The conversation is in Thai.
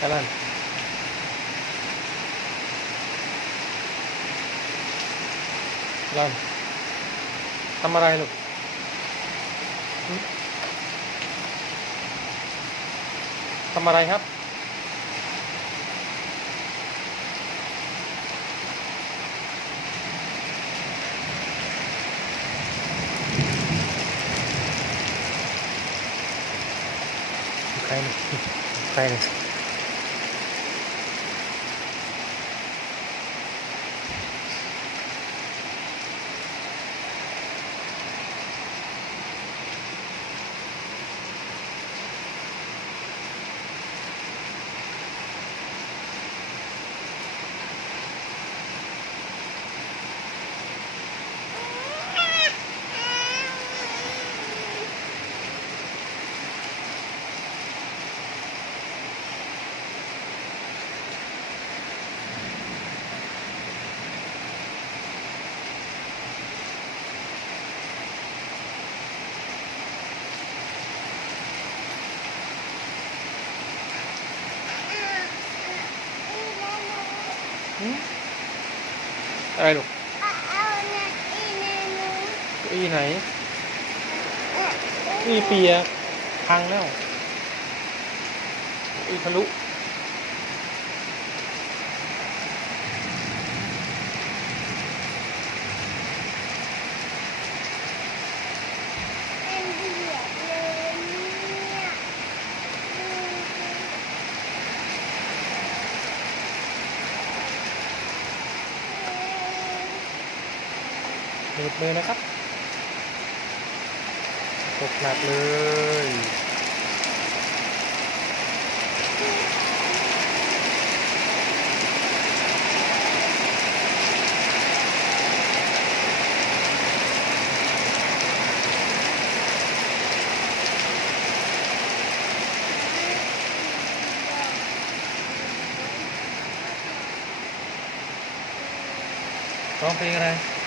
กลันทำอะไรลูกทำอะไรครับใครเนี่ยใครเนี่ยอะไรลูกเก้าอี้ไหนนี่เปียกพังแล้วอีทะลุหนีบมือนะครับตกหนักเลยร้องเพลงอะไร